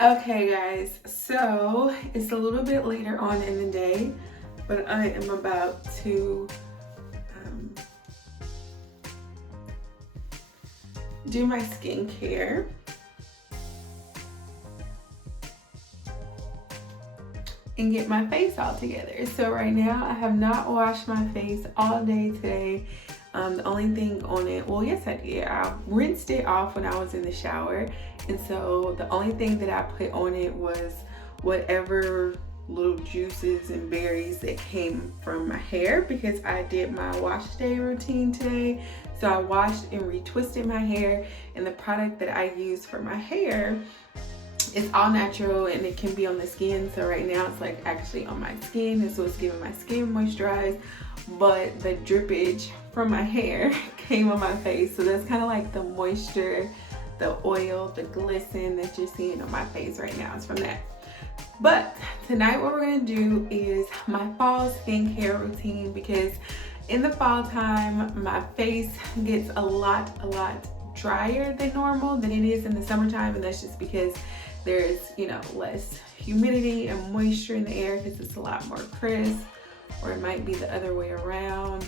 Okay guys, so it's a little bit later on in the day, but I am about to do my skincare. And get my face all together. So right now I have not washed my face all day today. The only thing on it, well yes I did, I rinsed it off when I was in the shower, and so the only thing that I put on it was whatever little juices and berries that came from my hair, because I did my wash day routine today. So I washed and retwisted my hair, and the product that I use for my hair, it's all natural and it can be on the skin. So right now it's like actually on my skin, and so it's giving my skin moisturized, but the drippage from my hair came on my face. So that's kind of like the moisture, the oil, the glisten that you're seeing on my face right now is from that. But tonight what we're gonna do is my fall skincare routine, because in the fall time my face gets a lot drier than normal than it is in the summertime, and that's just because there's, you know, less humidity and moisture in the air because it's a lot more crisp, or it might be the other way around.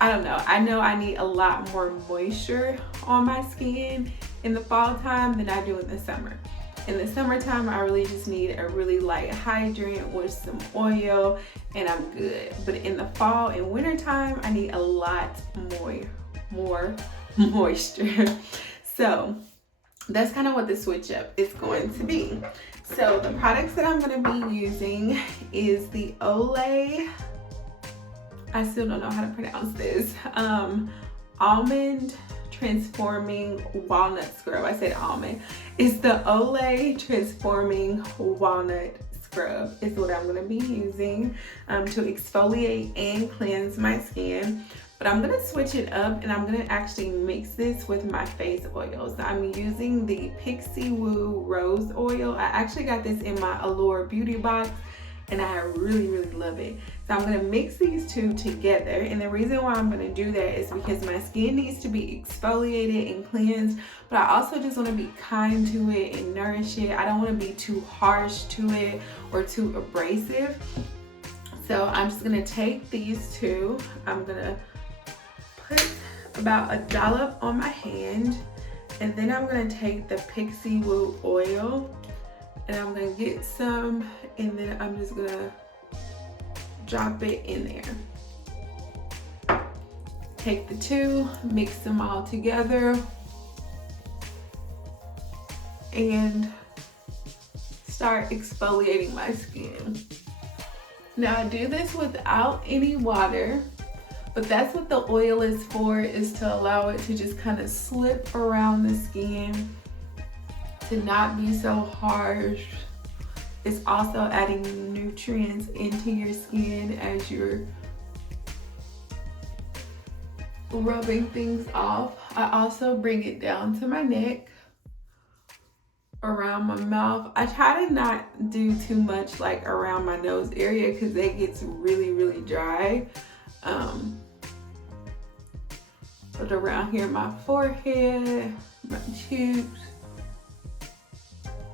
I don't know. I know I need a lot more moisture on my skin in the fall time than I do in the summer. In the summertime, I really just need a really light hydrant with some oil and I'm good. But in the fall and winter time, I need a lot more moisture. So that's kind of what the switch up is going to be. So the products that I'm going to be using is the Olay, I still don't know how to pronounce this, Almond Transforming Walnut Scrub. I said almond. It's the Olay Transforming Walnut Scrub is what I'm going to be using to exfoliate and cleanse my skin. But I'm going to switch it up and I'm going to actually mix this with my face oils. So I'm using the Pixie Woo Rose Oil. I actually got this in my Allure beauty box and I really love it. So I'm going to mix these two together, and the reason why I'm going to do that is because my skin needs to be exfoliated and cleansed, but I also just want to be kind to it and nourish it. I don't want to be too harsh to it or too abrasive. So I'm just going to take these two. I'm going to put about a dollop on my hand, and then I'm going to take the Pixie Woo oil and I'm going to get some, and then I'm just going to drop it in there. Take the two, mix them all together, and start exfoliating my skin. Now I do this without any water, but that's what the oil is for, is to allow it to just kind of slip around the skin, to not be so harsh. It's also adding nutrients into your skin as you're rubbing things off. I also bring it down to my neck, around my mouth. I try to not do too much like around my nose area because that gets really dry. But around here, my forehead, my cheeks.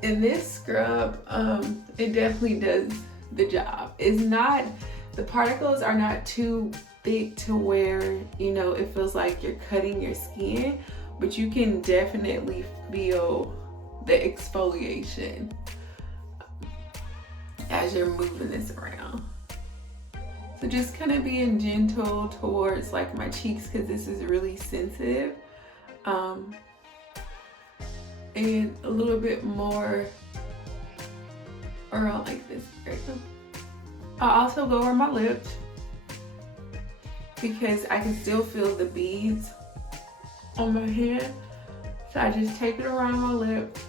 And this scrub, it definitely does the job. It's not, the particles are not too thick to where, you know, it feels like you're cutting your skin, but you can definitely feel the exfoliation as you're moving this around. So just kind of being gentle towards like my cheeks, because this is really sensitive. And a little bit more around like this area. I also go over my lips because I can still feel the beads on my hand. So I just take it around my lips.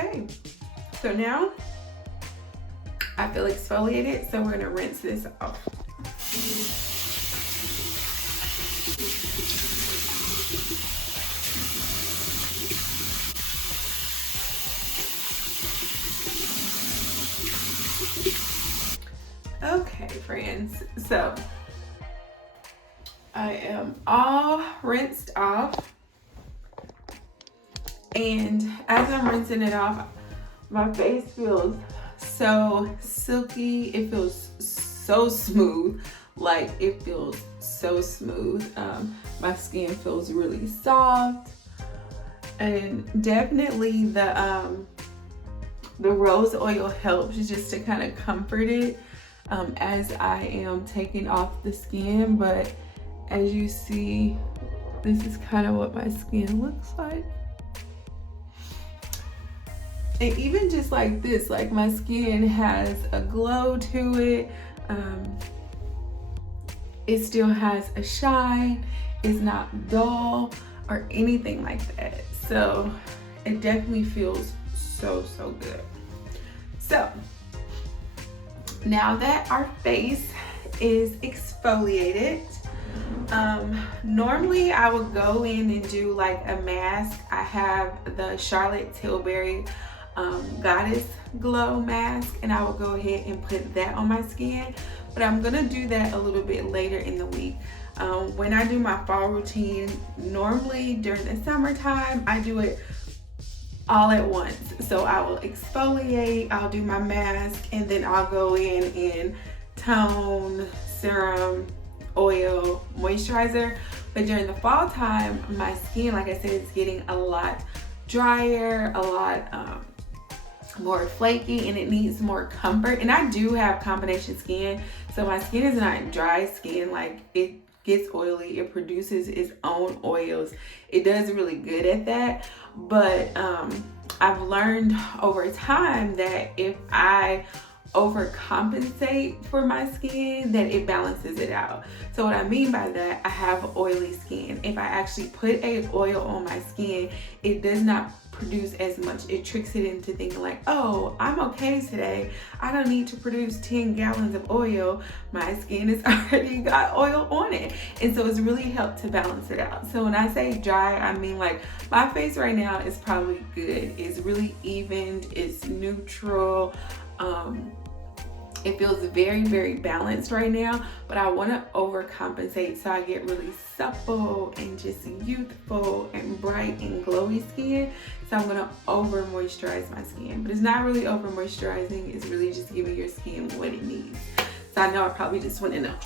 Okay, so now I feel exfoliated, so we're gonna rinse this off. friends. So I am all rinsed off, and as I'm rinsing it off, my face feels so silky. It feels so smooth. Like, it feels so smooth. My skin feels really soft, and definitely the rose oil helps just to kind of comfort it as I am taking off the skin. But as you see, this is kind of what my skin looks like. And even just like this, like, my skin has a glow to it. It still has a shine. It's not dull or anything like that. So it definitely feels so good. So now that our face is exfoliated, normally I would go in and do like a mask. I have the Charlotte Tilbury Goddess Glow mask, and I will go ahead and put that on my skin, but I'm gonna do that a little bit later in the week. When I do my fall routine, normally during the summertime, I do it all at once. So I will exfoliate, I'll do my mask, and then I'll go in and tone, serum, oil, moisturizer. But during the fall time, my skin, like I said, is getting a lot drier, a lot more flaky, and it needs more comfort. And I do have combination skin, so my skin is not dry skin. Like, it gets oily, it produces its own oils. It does really good at that. But I've learned over time that if I overcompensate for my skin, that it balances it out. So what I mean by that, I have oily skin. If I actually put a oil on my skin, it does not produce as much. It tricks it into thinking like, oh, I'm okay today, I don't need to produce 10 gallons of oil. My skin has already got oil on it. And so it's really helped to balance it out. So when I say dry, I mean like my face right now is probably good. It's really evened, it's neutral. It feels very balanced right now, but I want to overcompensate so I get really supple and just youthful and bright and glowy skin. So I'm going to over moisturize my skin, but it's not really over moisturizing. It's really just giving your skin what it needs. So I know I probably just went in a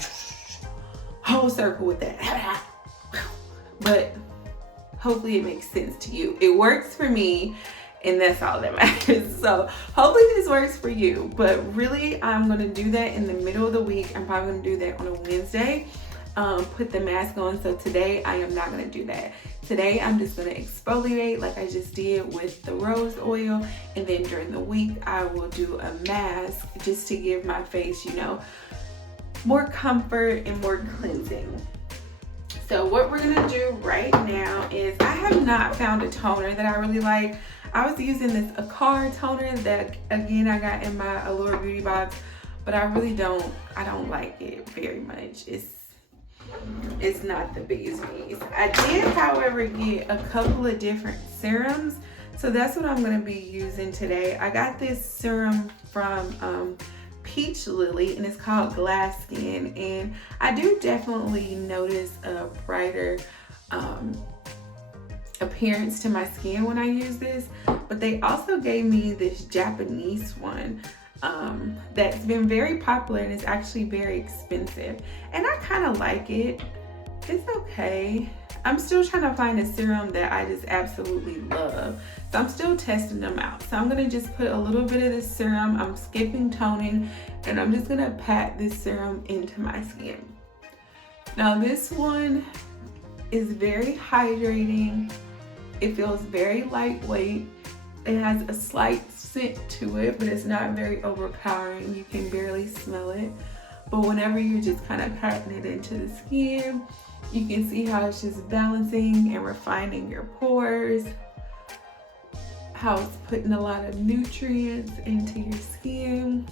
whole circle with that, but hopefully it makes sense to you. It works for me, and that's all that matters. So hopefully this works for you. But really, I'm gonna do that in the middle of the week. I'm probably gonna do that on a Wednesday. Put the mask on. So today I am not gonna do that. Today I'm just gonna exfoliate like I just did with the rose oil. And then during the week, I will do a mask just to give my face, you know, more comfort and more cleansing. So what we're gonna do right now is, I have not found a toner that I really like. I was using this Akar toner that, again, I got in my Allure Beauty box, but I don't like it very much. It's not the biggest piece. I did, however, get a couple of different serums, so that's what I'm gonna be using today. I got this serum from Peach Lily, and it's called Glass Skin, and I do definitely notice a brighter appearance to my skin when I use this. But they also gave me this Japanese one that's been very popular, and it's actually very expensive, and I kind of like it. It's okay. I'm still trying to find a serum that I just absolutely love, so I'm still testing them out. So I'm gonna just put a little bit of this serum, I'm skipping toning, and I'm just gonna pat this serum into my skin. Now this one is very hydrating. It feels very lightweight. It has a slight scent to it, but it's not very overpowering. You can barely smell it. But whenever you're just kind of patting it into the skin, you can see how it's just balancing and refining your pores, how it's putting a lot of nutrients into your skin.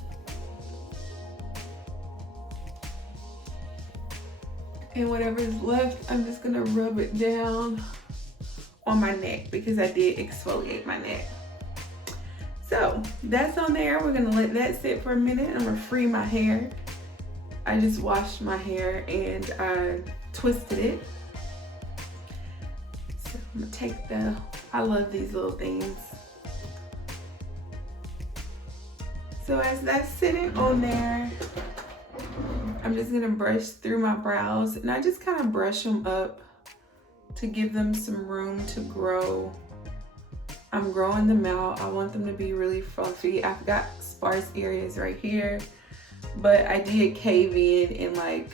And whatever's left, I'm just gonna rub it down on my neck because I did exfoliate my neck. So that's on there. We're gonna let that sit for a minute. I'm gonna free my hair. I just washed my hair and I twisted it. So I'm gonna take I love these little things. So as that's sitting on there, I'm just gonna brush through my brows, and I just kind of brush them up to give them some room to grow. I'm growing them out. I want them to be really fluffy. I've got sparse areas right here, but I did cave in and like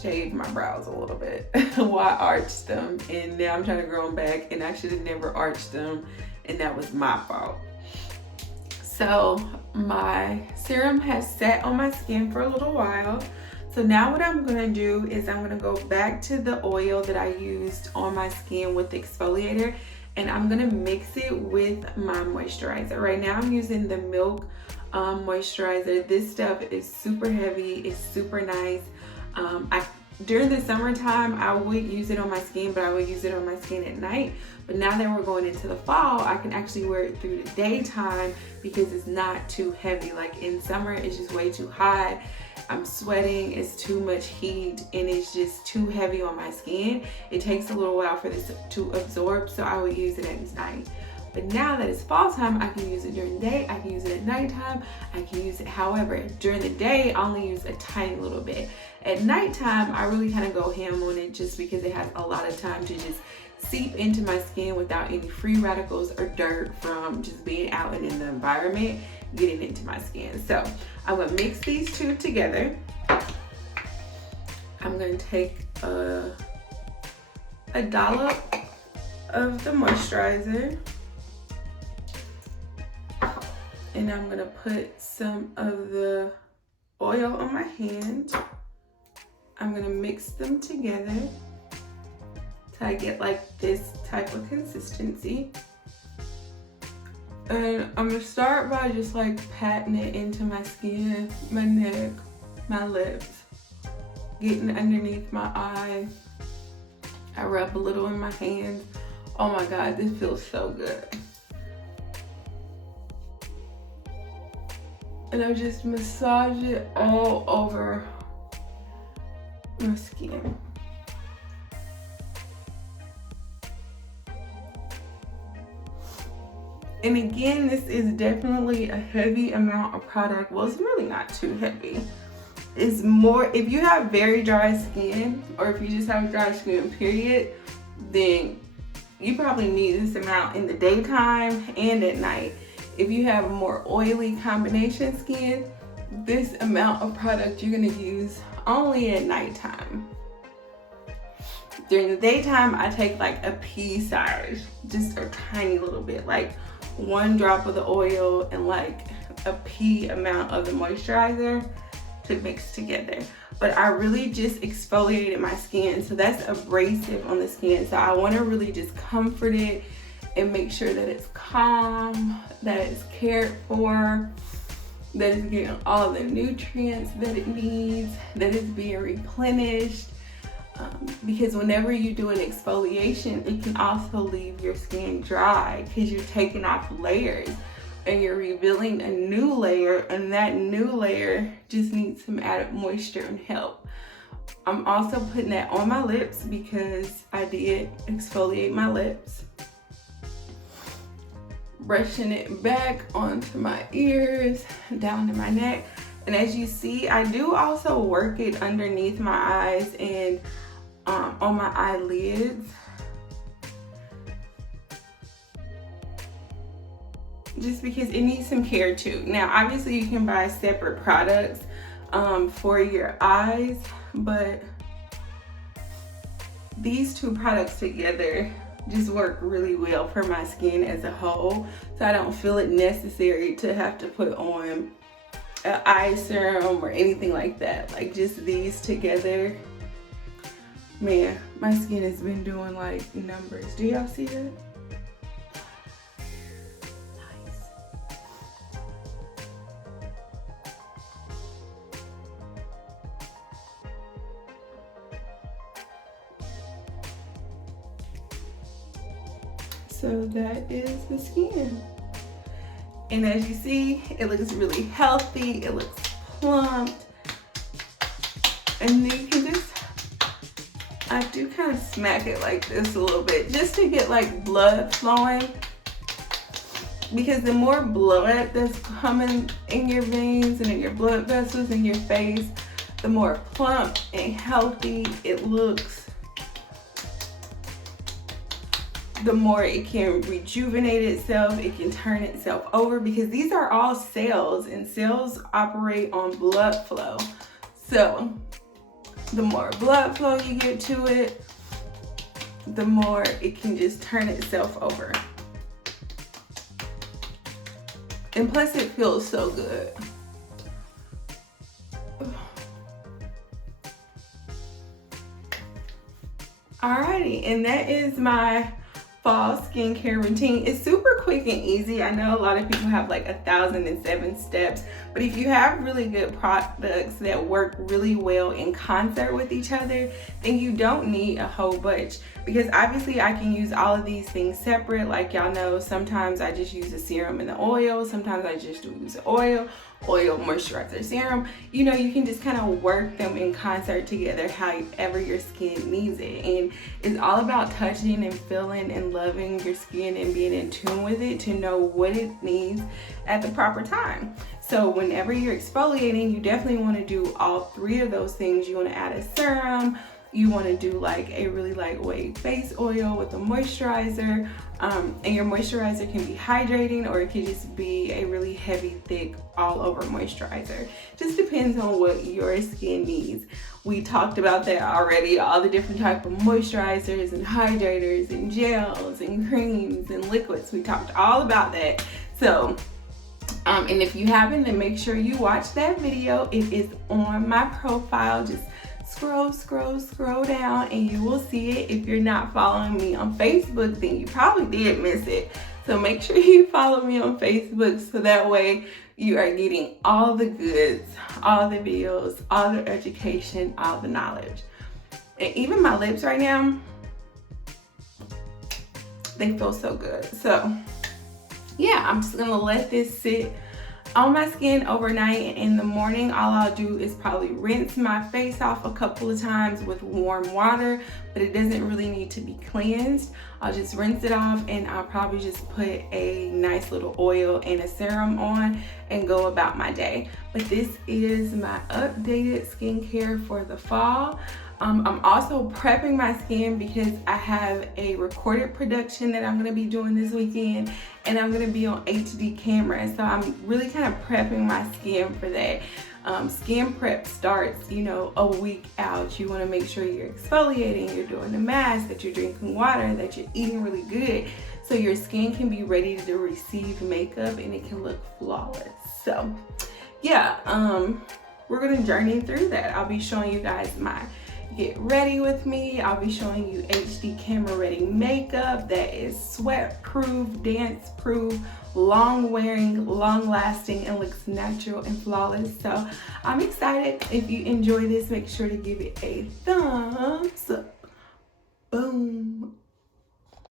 shave my brows a little bit while I arched them, and now I'm trying to grow them back, and I should have never arched them, and that was my fault. So my serum has sat on my skin for a little while. So now what I'm gonna do is I'm gonna go back to the oil that I used on my skin with the exfoliator, and I'm gonna mix it with my moisturizer. Right now I'm using the Milk moisturizer. This stuff is super heavy, it's super nice. During the summertime, I would use it on my skin, but I would use it on my skin at night. But now that we're going into the fall, I can actually wear it through the daytime because it's not too heavy. Like in summer, it's just way too hot. I'm sweating, it's too much heat, and it's just too heavy on my skin. It takes a little while for this to absorb, so I would use it at night. But now that it's fall time, I can use it during the day, I can use it at nighttime, I can use it, however, during the day, I only use a tiny little bit. At nighttime, I really kind of go ham on it just because it has a lot of time to just seep into my skin without any free radicals or dirt from just being out and in the environment getting into my skin. So I'm gonna mix these two together. I'm gonna take a dollop of the moisturizer, and I'm gonna put some of the oil on my hand. I'm gonna mix them together till I get like this type of consistency. And I'm gonna start by just like patting it into my skin, my neck, my lips, getting underneath my eye. I rub a little in my hands. Oh my God, this feels so good. And I just massage it all over my skin. And again, this is definitely a heavy amount of product. Well, it's really not too heavy. It's more, if you have very dry skin, or if you just have dry skin period, then you probably need this amount in the daytime and at night. If you have a more oily combination skin, this amount of product you're gonna use only at nighttime. During the daytime, I take like a pea size, just a tiny little bit, like 1 drop of the oil and like a pea amount of the moisturizer to mix together. But I really just exfoliated my skin, so that's abrasive on the skin. So I wanna really just comfort it and make sure that it's calm, that it's cared for, that it's getting all the nutrients that it needs, that it's being replenished. Because whenever you do an exfoliation, it can also leave your skin dry because you're taking off layers and you're revealing a new layer, and that new layer just needs some added moisture and help. I'm also putting that on my lips because I did exfoliate my lips. Brushing it back onto my ears, down to my neck. And as you see, I do also work it underneath my eyes and on my eyelids. Just because it needs some care too. Now, obviously you can buy separate products for your eyes, but these two products together just work really well for my skin as a whole. So I don't feel it necessary to have to put on an eye serum or anything like that. Like just these together, man, my skin has been doing like numbers. Do y'all see that? Nice. So that is the skin. And as you see, it looks really healthy, it looks plumped. And then you can just, I do kind of smack it like this a little bit just to get like blood flowing. Because the more blood that's coming in your veins and in your blood vessels in your face, the more plump and healthy it looks. The more it can rejuvenate itself, it can turn itself over, because these are all cells and cells operate on blood flow. So the more blood flow you get to it, the more it can just turn itself over. And plus it feels so good. Alrighty, and that is my fall skincare routine. It's super quick and easy. I know a lot of people have like 1,007 steps, but if you have really good products that work really well in concert with each other, then you don't need a whole bunch. Because obviously I can use all of these things separate. Like y'all know, sometimes I just use the serum and the oil. Sometimes I just use the oil, moisturizer, serum. You know, you can just kind of work them in concert together however your skin needs it. And it's all about touching and feeling and loving your skin and being in tune with it to know what it needs at the proper time. So whenever you're exfoliating, you definitely want to do all three of those things. You want to add a serum, you want to do like a really lightweight face oil with a moisturizer, and your moisturizer can be hydrating or it can just be a really heavy, thick, all over moisturizer. Just depends on what your skin needs. We talked about that already, all the different type of moisturizers and hydrators and gels and creams and liquids. We talked all about that. So and if you haven't, then make sure you watch that video. It is on my profile. Just scroll down and you will see it. If you're not following me on Facebook, then you probably did miss it. So make sure you follow me on Facebook so that way you are getting all the goods, all the videos, all the education, all the knowledge. And even my lips right now, they feel so good. So yeah, I'm just gonna let this sit on my skin overnight, and in the morning all I'll do is probably rinse my face off a couple of times with warm water, but it doesn't really need to be cleansed. I'll just rinse it off and I'll probably just put a nice little oil and a serum on and go about my day. But this is my updated skincare for the fall. I'm also prepping my skin because I have a recorded production that I'm going to be doing this weekend, and I'm going to be on HD camera. So I'm really kind of prepping my skin for that. Skin prep starts, you know, a week out. You want to make sure you're exfoliating, you're doing the mask, that you're drinking water, that you're eating really good, so your skin can be ready to receive makeup and it can look flawless. So yeah, we're going to journey through that. I'll be showing you guys my get ready with me. I'll be showing you HD camera ready makeup that is sweat proof, dance proof, long wearing, long lasting, and looks natural and flawless. So I'm excited. If you enjoy this, make sure to give it a thumbs up. Boom.